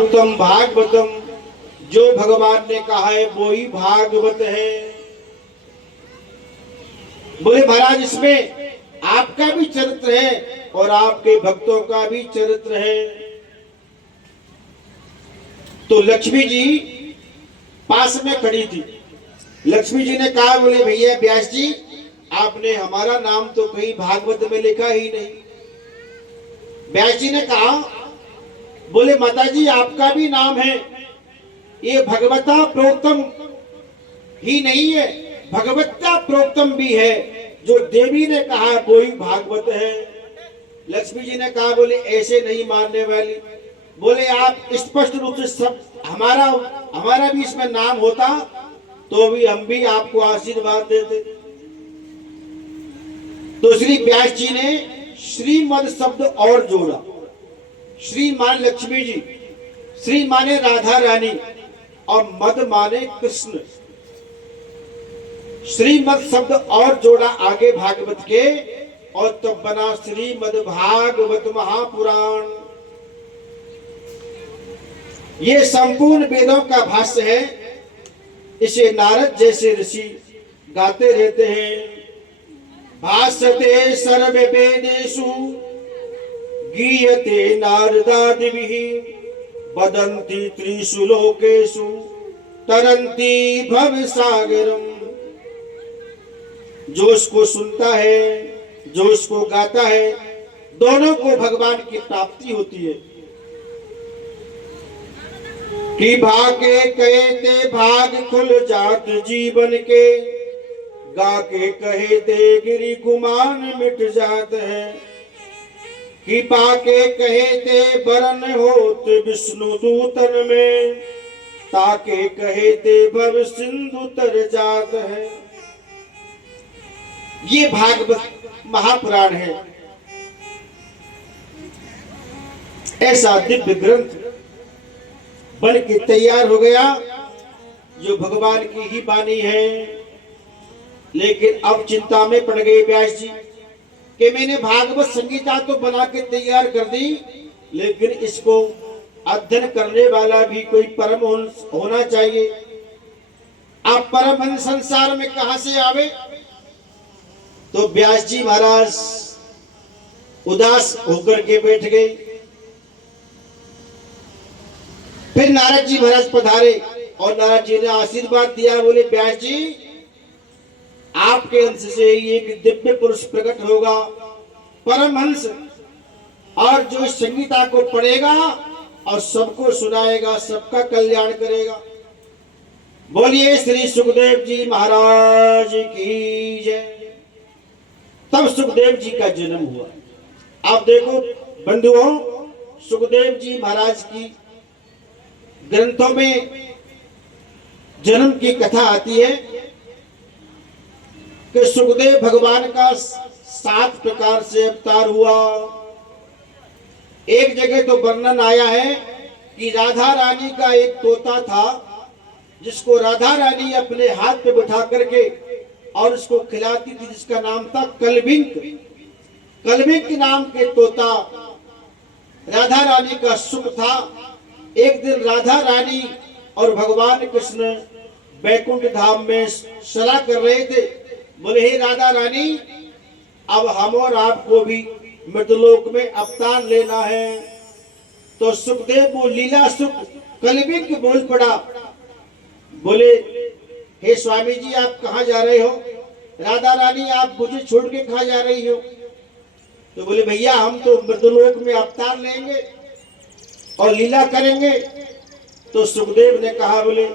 उत्तम भागवतम, जो भगवान ने कहा है वो ही भागवत है। बोले महाराज इसमें आपका भी चरित्र है और आपके भक्तों का भी चरित्र है। तो लक्ष्मी जी पास में खड़ी थी। लक्ष्मी जी ने कहा, बोले भैया व्यास जी, आपने हमारा नाम तो कहीं भागवत में लिखा ही नहीं। व्यास जी ने कहा, बोले माता जी आपका भी नाम है, ये भगवता प्रोक्तम ही नहीं है, भगवता प्रोक्तम भी है। जो देवी ने कहा वो ही भागवत है। लक्ष्मी जी ने कहा, बोले ऐसे नहीं मानने वाली, बोले आप स्पष्ट रूप से सब हमारा भी इसमें नाम होता तो भी हम भी आपको आशीर्वाद देते। तो श्री व्यास जी ने श्रीमद शब्द और जोड़ा। श्री माने लक्ष्मी जी, श्री माने राधा रानी और मद माने कृष्ण। श्रीमद शब्द और जोड़ा आगे भागवत के और तब बना श्रीमद भागवत महापुराण। ये संपूर्ण वेदों का भाष्य है। इसे नारद जैसे ऋषि गाते रहते हैं। भाष्यते सर्वे वेदेषु गीयते नारदादिभिः वदन्ति त्रिषु लोकेषु तरन्ति भवसागरम्। जो इसको सुनता है, जो इसको गाता है, दोनों को भगवान की प्राप्ति होती है। कि भागे कहते भाग खुल जात जीवन के, गा के कहते गिरी गुमान मिट जात है। कि पाके कहते बरन होत विष्णु दूतन में, ताके कहते भव सिंधु तर जात है। ये भागवत महापुराण है। ऐसा दिव्य ग्रंथ बन के तैयार हो गया जो भगवान की ही वाणी है। लेकिन अब चिंता में पड़ गए व्यास जी कि मैंने भागवत संगीता तो बना के तैयार कर दी, लेकिन इसको अध्ययन करने वाला भी कोई परमहंस होना चाहिए। अब परमहंस संसार में कहां से आवे? तो व्यास जी महाराज उदास होकर के बैठ गए। फिर नारद जी महाराज पधारे और नारद जी ने आशीर्वाद दिया। बोले व्यास जी, आपके अंश से एक दिव्य पुरुष प्रकट होगा, परमहंस, और जो इस संगीता को पढ़ेगा और सबको सुनाएगा, सबका कल्याण करेगा। बोलिए श्री सुखदेव जी महाराज की जय। तब सुखदेव जी का जन्म हुआ। आप देखो बंधुओं, सुखदेव जी महाराज की ग्रंथों में जन्म की कथा आती है कि सुखदेव भगवान का 7 प्रकार से अवतार हुआ। एक जगह तो वर्णन आया है कि राधा रानी का एक तोता था, जिसको राधा रानी अपने हाथ पे बिठा करके और उसको खिलाती थी, जिसका नाम था कलबिंक। कलबिंक नाम के तोता राधा रानी का सुख था। एक दिन राधा रानी और भगवान कृष्ण बैकुंठ धाम में सलाह कर रहे थे। बोले हे राधा रानी, अब हम और आपको भी मृतलोक में अवतार लेना है। तो सुखदेव वो लीला सुख कलबिंक बोल पड़ा। बोले हे स्वामी जी, आप कहाँ जा रहे हो? राधा रानी, आप मुझे छोड़ के कहाँ जा रही हो? तो बोले भैया, हम तो मृतलोक में अवतार लेंगे और लीला करेंगे। तो सुखदेव ने कहा, बोले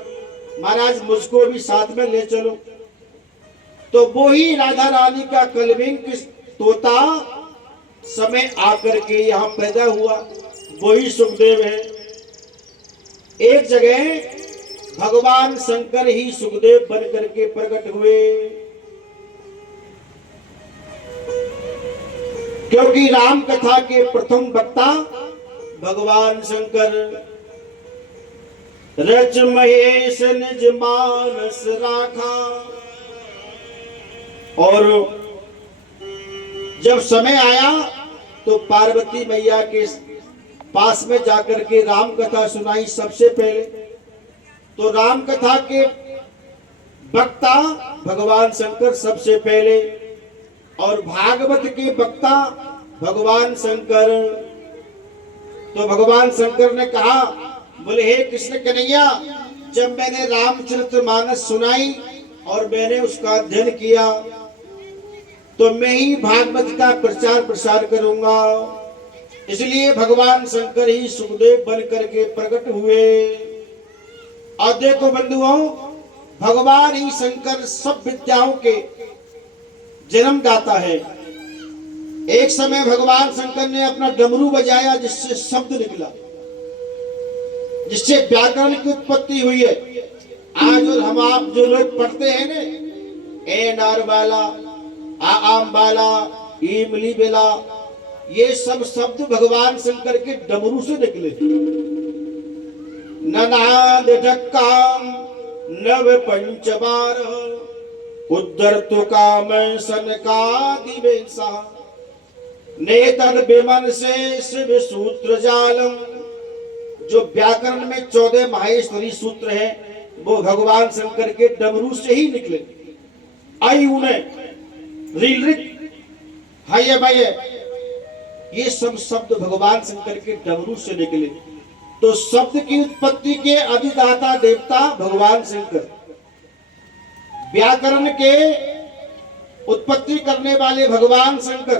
महाराज मुझको भी साथ में ले चलो। तो वो ही राधा रानी का कलबिंक तोता समय आकर के यहाँ पैदा हुआ, वही सुखदेव है। एक जगह भगवान शंकर ही सुखदेव बन करके प्रकट हुए, क्योंकि राम कथा के प्रथम वक्ता भगवान शंकर। रच महेश निज मानस राखा। और जब समय आया तो पार्वती मैया के पास में जाकर के राम कथा सुनाई सबसे पहले। तो राम कथा के वक्ता भगवान शंकर सबसे पहले, और भागवत के वक्ता भगवान शंकर। तो भगवान शंकर ने कहा, बोले हे कृष्ण कन्हैया, जब मैंने रामचरितमानस सुनाई और मैंने उसका अध्ययन किया, तो मैं ही भागवत का प्रचार प्रसार करूंगा। इसलिए भगवान शंकर ही सुखदेव बन करके प्रकट हुए। और देखो बंधुओं, भगवान ही शंकर सब विद्याओं के जन्मदाता है। एक समय भगवान शंकर ने अपना डमरू बजाया, जिससे शब्द निकला, जिससे व्याकरण की उत्पत्ति हुई है। आज और हम आप जो लोग पढ़ते हैं ना, ए नार वाला, आ आम वाला, इमली बेला, ये सब शब्द भगवान शंकर के डमरू से निकले। ननाद ढक्काम नव पंचबार उद्धर तो काम सनकादि वेशा नेतद विमन से शिव सूत्र जालम। जो व्याकरण में 14 माहेश्वरी सूत्र है, वो भगवान शंकर के डमरू से ही निकले। आई उन्हें रील रिक हाय भाई, ये सब शब्द भगवान शंकर के डमरू से निकले। तो शब्द की उत्पत्ति के अधिदाता देवता भगवान शंकर, व्याकरण के उत्पत्ति करने वाले भगवान शंकर,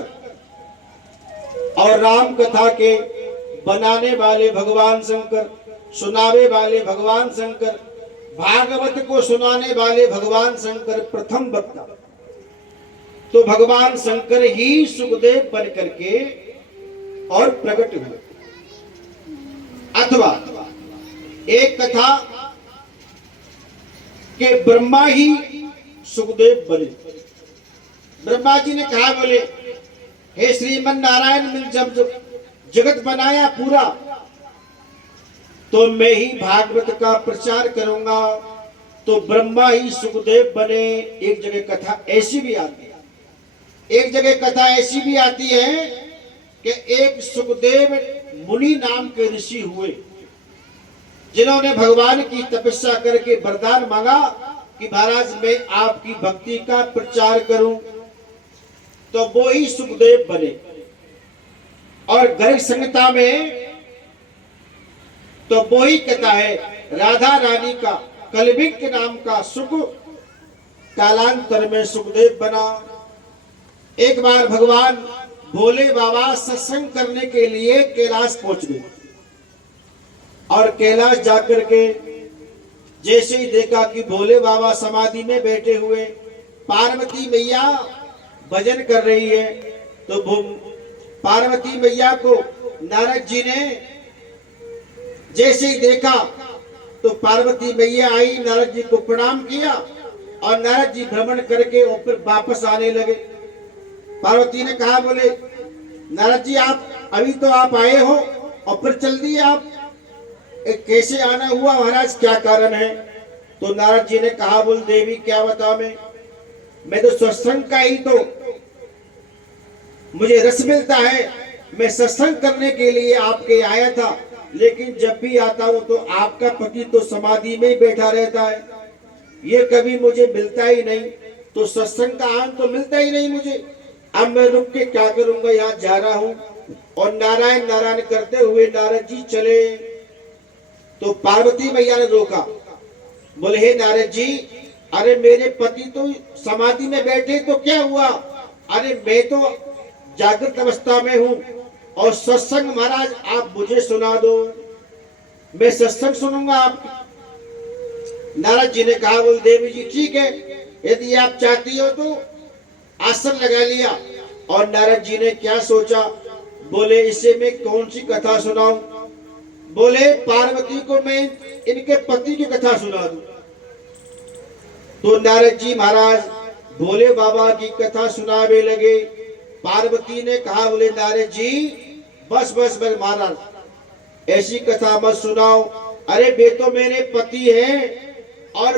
और राम कथा के बनाने वाले भगवान शंकर, सुनावे वाले भगवान शंकर, भागवत को सुनाने वाले भगवान शंकर प्रथम वक्ता। तो भगवान शंकर ही सुखदेव बन करके और प्रकट हुए। अथवा एक कथा के ब्रह्मा ही सुखदेव बने। ब्रह्मा जी ने कहा, बोले हे श्रीमन नारायण, ने जब जगत बनाया पूरा, तो मैं ही भागवत का प्रचार करूंगा। तो ब्रह्मा ही सुखदेव बने। एक जगह कथा ऐसी भी आती है, एक जगह कथा ऐसी भी आती है कि एक सुखदेव मुनि नाम के ऋषि हुए, जिन्होंने भगवान की तपस्या करके वरदान मांगा कि महाराज मैं आपकी भक्ति का प्रचार करूं। तो वो ही सुखदेव बने। और गर्ग संहिता में तो वो ही कथा है, राधा रानी का कलबिंग के नाम का सुख कालांतर में सुखदेव बना। एक बार भगवान भोले बाबा सत्संग करने के लिए कैलाश पहुंच गए, और कैलाश जाकर के जैसे ही देखा कि भोले बाबा समाधि में बैठे हुए, पार्वती मैया भजन कर रही है, तो पार्वती मैया को नारद जी ने जैसे ही देखा, तो पार्वती मैया आई, नारद जी को प्रणाम किया, और नारद जी भ्रमण करके और फिर वापस आने लगे। पार्वती ने कहा, बोले नारद जी आप अभी तो आप आए हो और फिर चल दिए आप, कैसे आना हुआ महाराज, क्या कारण है? तो नारद जी ने कहा, बोल देवी क्या बताऊं, मैं तो सत्संग का ही तो मुझे रस मिलता है, मैं सत्संग करने के लिए आपके आया था, लेकिन जब भी आता हूं तो आपका पति तो समाधि में ही बैठा रहता है, ये कभी मुझे मिलता ही नहीं, तो सत्संग का आनंद तो मिलता ही नहीं मुझे। अब मैं रुक के क्या करूंगा, यहाँ जा रहा हूं। और नारायण नारायण करते हुए नारद जी चले। तो पार्वती मैया ने रोका, बोले हे नारद जी, अरे मेरे पति तो समाधि में बैठे, तो क्या हुआ? अरे मैं तो जागृत अवस्था में हूं, और सत्संग महाराज आप मुझे सुना दो, मैं सत्संग सुनूंगा आपकी। नारद जी ने कहा, बोल देवी जी ठीक है, यदि आप चाहती हो तो आसन लगा लिया। और नारद जी ने क्या सोचा, बोले इसे मैं कौन सी कथा सुनाऊं? बोले पार्वती को मैं इनके पति की कथा सुना दूं। तो नारद जी महाराज भोले बाबा की कथा सुनावे लगे। पार्वती ने कहा, बोले नारद जी बस बस बस महाराज ऐसी कथा मत सुनाओ, अरे वे तो मेरे पति हैं, और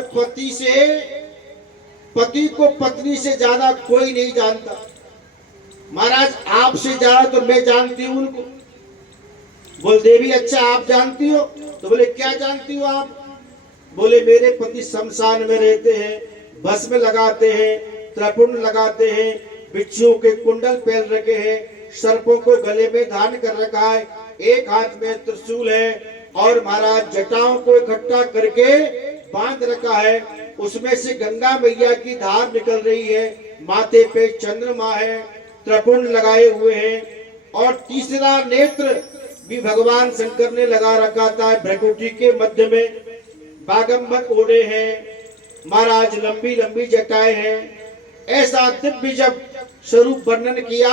पति को पत्नी से ज्यादा कोई नहीं जानता। महाराज आपसे ज्यादा तो मैं जानती हूं उनको। बोल देवी अच्छा आप जानती हो? तो बोले क्या जानती हो आप? बोले मेरे पति शमशान में रहते हैं, भस्म लगाते हैं, त्रिपुंड लगाते हैं, बिच्छुओं के कुंडल पहन रखे हैं, सर्पों को गले में धारण कर रखा है, एक हाथ में त्रिशूल है और महाराज जटाओं को इकट्ठा करके बांध रखा है, उसमें से गंगा मैया की धार निकल रही है, माथे पे चंद्रमा है, त्रिपुंड लगाए हुए हैं और तीसरा नेत्र भी भगवान शंकर ने लगा रखा था भ्रकुटी के मध्य में, बागंबर ओढ़े हैं, महाराज लंबी लंबी जटाएं हैं। ऐसा दिव्य जब स्वरूप वर्णन किया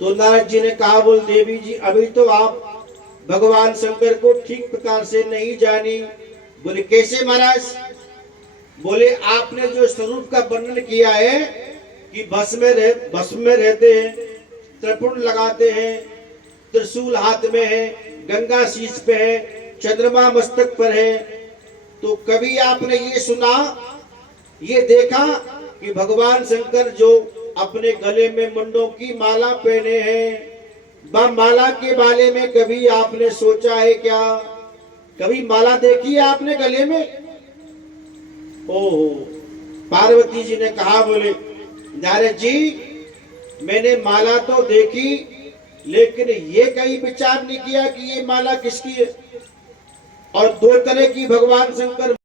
तो नारद जी ने कहा बोल देवी जी अभी तो आप भगवान शंकर को ठीक प्रकार से नहीं जानी। बोले कैसे महाराज? बोले आपने जो स्वरूप का वर्णन किया है कि भस्म में रहते हैं, त्रिपुंड लगाते हैं, त्रिशूल हाथ में है, गंगा शीश पे है, चंद्रमा मस्तक पर है, तो कभी आपने ये सुना, ये देखा कि भगवान शंकर जो अपने गले में मुंडों की माला पहने हैं, माला के बारे में कभी आपने सोचा है क्या? कभी माला देखी है आपने गले में? ओहो, पार्वती जी ने कहा बोले नारद जी मैंने माला तो देखी लेकिन ये कहीं विचार नहीं किया कि ये माला किसकी है। और दो तरह की भगवान शंकर